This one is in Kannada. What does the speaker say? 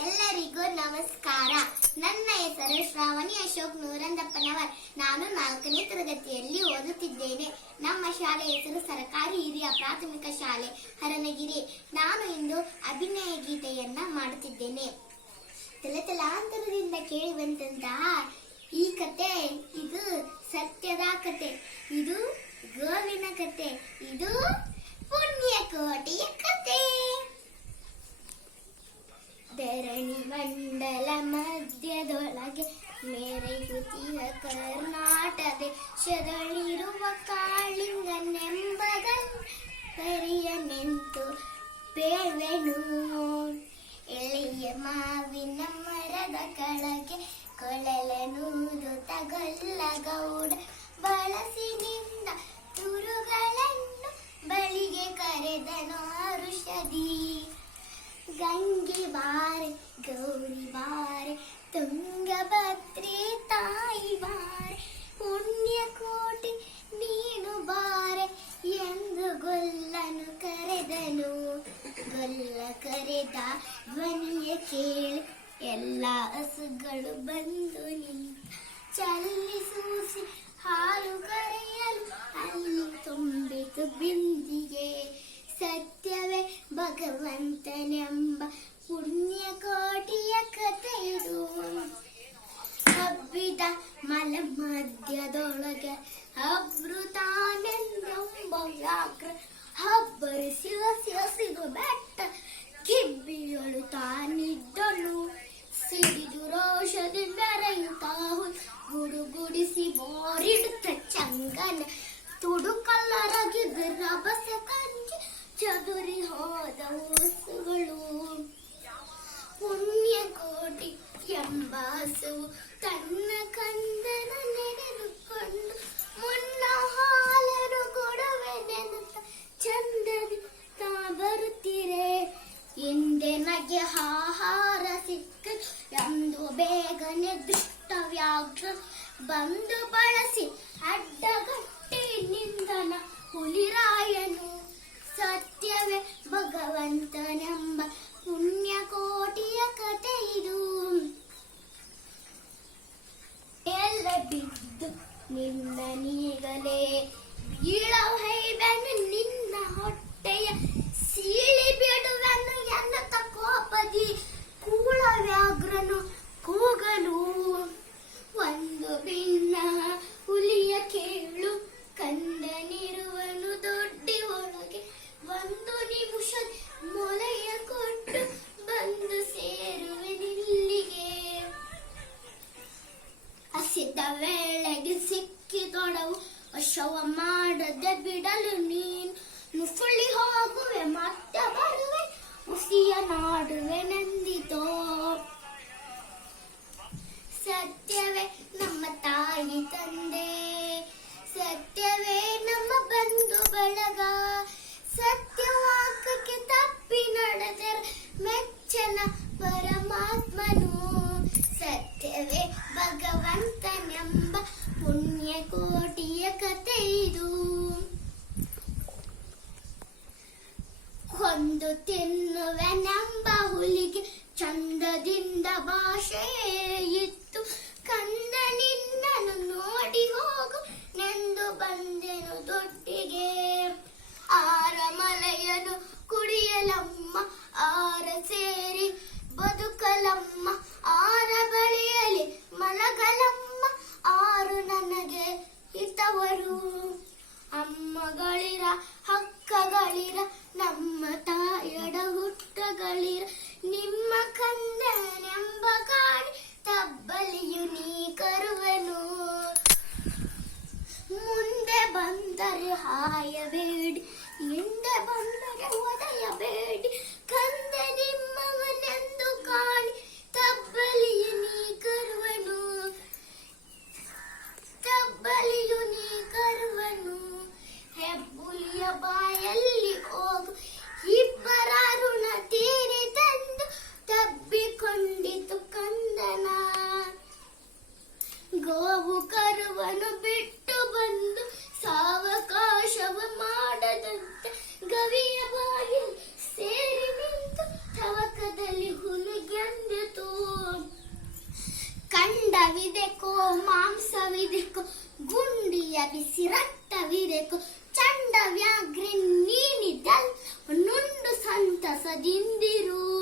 ಎಲ್ಲರಿಗೂ ನಮಸ್ಕಾರ. ನನ್ನ ಹೆಸರು ಶ್ರಾವಣಿ ಅಶೋಕ್ ನೂರಂದಪ್ಪನವರ್. ನಾನು 4ನೇ ತರಗತಿಯಲ್ಲಿ ಓದುತ್ತಿದ್ದೇನೆ. ನಮ್ಮ ಶಾಲೆ ಹೆಸರು ಸರ್ಕಾರಿ ಹಿರಿಯ ಪ್ರಾಥಮಿಕ ಶಾಲೆ ಹರನಗಿರಿ. ನಾನು ಇಂದು ಅಭಿನಯ ಗೀತೆಯನ್ನ ಮಾಡುತ್ತಿದ್ದೇನೆ. ತಲೆತಲಾಂತರದಿಂದ ಕೇಳಿಬಂತಹ ಈ ಕತೆ ಇದು ಸತ್ಯದ ಕತೆ. ಇದು ಗೋವಿನ ಕತೆ. ಇದು ಪುಣ್ಯಕೋಟಿಯ ಕತೆ. ಧರಣಿ ಮಂಡಲ ಮಧ್ಯದೊಳಗೆ ಮೆರೆಯುತ್ತಿಹ ಕರ್ನಾಟಕ ದೇಶದಲ್ಲಿರುವ ಕಾಳಿಂಗನೆಂಬಗನ್ ಪರಿಯ ನಿಂತು ಬೇವೆನು. ಎಳೆಯ ಮಾವಿನ ಮರದ ಕೆಳಗೆ ಕೊಳಲನೂದು ತಗೊಲ್ಲ ಗೌಡ ಬಳಸಿನಿಂದ ತುರುಗಳನ್ನು ಬಳಿಗೆ ಕರೆದನು ಹರುಷದಿ. ಗಂಗೆ ಬಾರೆ ಗೌರಿ ಬಾರೆ ತುಂಗಭದ್ರೆ ತಾಯಿ ಬಾರೆ ಪುಣ್ಯಕೋಟಿ ನೀನು ಬಾರೆ ಎಂದು ಗೊಲ್ಲನು ಕರೆದನು. ಗೊಲ್ಲ ಕರೆದ ಧ್ವನಿಯ ಕೇಳಿ ಎಲ್ಲ ಹಸುಗಳು ಬಂದು ನಿಂತ ಚಲ್ಲಿಸೂಸಿ ಹಾಲು ಕರೆಯಲು ಅಲ್ಲಿ ತುಂಬಿತು ಬಿಂದಿಗೆ. ಸತ್ಯವೇ ಭಗವಂತನೆಂಬ ಪುಣ್ಯಕೋಟಿಯ ಕಥೆ ಇದು. ಹಬ್ಬಿದ ಮಲ ಮಧ್ಯದೊಳಗೆ ಅಮೃತಾನೆಂದೆಂಬ ವ್ಯಾಘ್ರ ಹಬ್ಬರಿಸಿ ಹಸಿದು ಬೆಟ್ಟ ಕಿಬ್ಬಿಯಳು ತಾನಿದ್ದಳು. ಸಿಡಿದು ರೋಷದಿ ಮೆರೆಯುತ್ತಾ ಗುಡುಗುಡಿಸಿ ಬೋರಿಡುತ್ತ ಚಂಗನ ತುಡುಕಲ್ಲರಗಿದ ರಭಸ ಕಂಜಿ ಚದುರಿ ಹೋದ ಹಸುಗಳು. ಪುಣ್ಯಕೋಟಿ ಎಂಬ ಹಸುವು ತನ್ನ ಕಂದನ ನೆನೆದುಕೊಂಡು ಮುನ್ನ ಹಾಲನ್ನು ಕೊಡುವೆನೆಂತ ಚಂದದಿ ತಾ ಬರುತ್ತೀರೆ. ಹಿಂದೆ ನಗೆ ಆಹಾರ ಸಿಕ್ಕ ಎಂದು ಬೇಗನೆ ದುಷ್ಟ ವ್ಯಾಘ್ರ ಬಂದು ಬಳಸಿ ಅಡ್ಡಗಟ್ಟಿ ನಿಂದನ ಹುಲಿರಾಯನು. ಸತ್ಯವೇ ಭಗವಂತನೆಂಬ ಪುಣ್ಯಕೋಟಿಯ ಕತೆ ಇದು. ಎಲ್ಲ ಬಿದ್ದು ನಿನ್ನ ನೀಗಲೇ ಬೀಳವು ಹೈಬೆನು ನಿನ್ನ ಹೊಟ್ಟೆಯ ಸೀಳಿ ಬಿಡುವೆನು ಎನ್ನುತ್ತ ಕೋಪದಿ ಕೂಳ ವ್ಯಾಘ್ರನು ಕೂಗಲು. ಒಂದು ಭಿನ್ನ ಹುಲಿಯ ಕೇಳು ಕಂದನಿರುವನು ದೊಡ್ಡಿ ಒಳಗೆ ಒಂದು ನಿಮಿಷ ಮೊಲೆಯ ಕೊಟ್ಟು ಬಂದು ಸೇರುವೆನಿಲ್ಲಿಗೆ. ಹಸಿದ ವೇಳೆಗೆ ಸಿಕ್ಕಿದೊಡವು ವಶವ ಮಾಡದೆ ಬಿಡಲು ನೀನು. ನುಸುಳಿ ಹೋಗುವೆ ಮತ್ತೆ ಬರುವೆ ಉಸಿಯ ನಾಡುವೆನೆಂದಿತೋ. ಸತ್ಯವೇ ನಮ್ಮ ತಾಯಿ ತಂದೆ, ಸತ್ಯವೇ ನಮ್ಮ ಬಂಧು ಬಳಗ. ಸತ್ಯವಾಕಕ್ಕೆ ತಪ್ಪಿ ನಡೆದರೆ ಮೆಚ್ಚನ ಪರಮಾತ್ಮನು. ಸತ್ಯವೇ ಭಗವಂತನೆಂಬ ಪುಣ್ಯಕೋಟಿಯ ಕತೆ ಇದು. ಕೊಂದು ತಿನ್ನುವೆನೆಂಬ ಹುಲಿಗೆ ಚಂದದಿಂದ ಭಾಷೆ ಇತ್ತು. ಕಂದ ನಿನ್ನನ್ನು ನೋಡಿ ಹೋಗು ನೆಂದು ಬಂದೆನು ದೊಡ್ಡಿಗೆ. ಆರ ಮಲೆಯನು ಕುಡಿಯಲಮ್ಮ ಆರ ಸೇರಿ ಬದುಕಲಮ್ಮ ಆರ ಬಳಿಯಲಿ ಮಲಗಲಮ್ಮ ಆರು ನನಗೆ ಹಿತವರು. ಅಮ್ಮಗಳಿರ ಹಕ್ಕಗಳಿರ ನಮ್ಮ ತಾಯಡ ಹುಟ್ಟಗಳಿರ ನಿಮ್ಮ ಕಂದನೆಂಬ ಕಾಣಿ ತಬ್ಬಲಿಯು ನೀ ಕರುವೆನು. ಮುಂದೆ ಬಂದರೆ ಹಾಯಬೇಡಿ ಹಿಂದೆ ಬಂದರೆ ಒದೆಯಬೇಡಿ ಕಂದ ನಿಮ್ಮವನೆಂದು ಕಾಣಿ ತಬ್ಬಲಿಯು ನೀ ಕರುವನು. ತಬ್ಬಲಿಯು ನೀ ಕರುವನು. ಹೆಬ್ಬುಲಿಯ ಬಾಯಲ್ಲಿ ಹೋಗು ಇಬ್ಬರ ಋಣ ತೀರಿ ತಂದು ತಬ್ಬಿಕೊಂಡಿತು ಕಂದನ. ಗೋವು ಕರುವನು ಬಿಟ್ಟು ಬಂದು ಸಾವಕಾಶವ ಮಾಡದಂತೆ ಗವಿಯ ಬಾಯಲ್ಲಿ ಸೇರಿ ನಿಂತು ದಿಂದಿರು